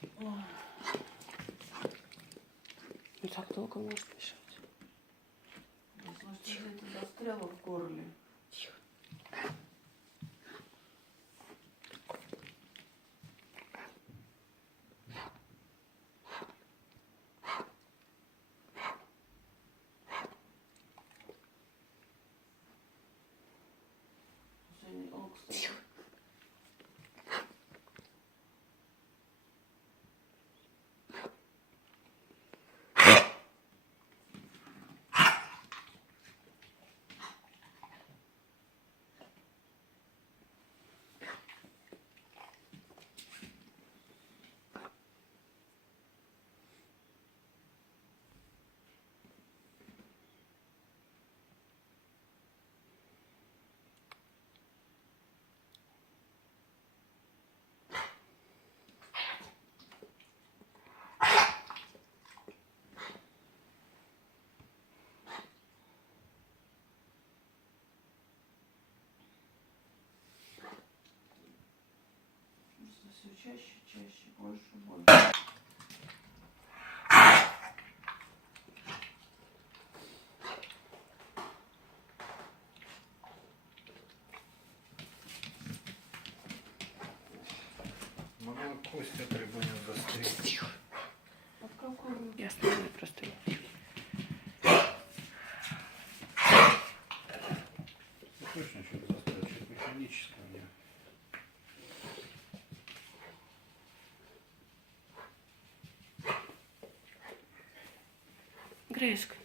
Ну так долго можешь мешать. Значит, где-то застряло в горле. Тихо. О, кстати. Тихо. Просто все чаще, больше. Могу кость от рыбы не застрять. Тихо. От какой? Я остановлю просто. Ну, точно что-то застрять, что-то механическое у меня. Грейск.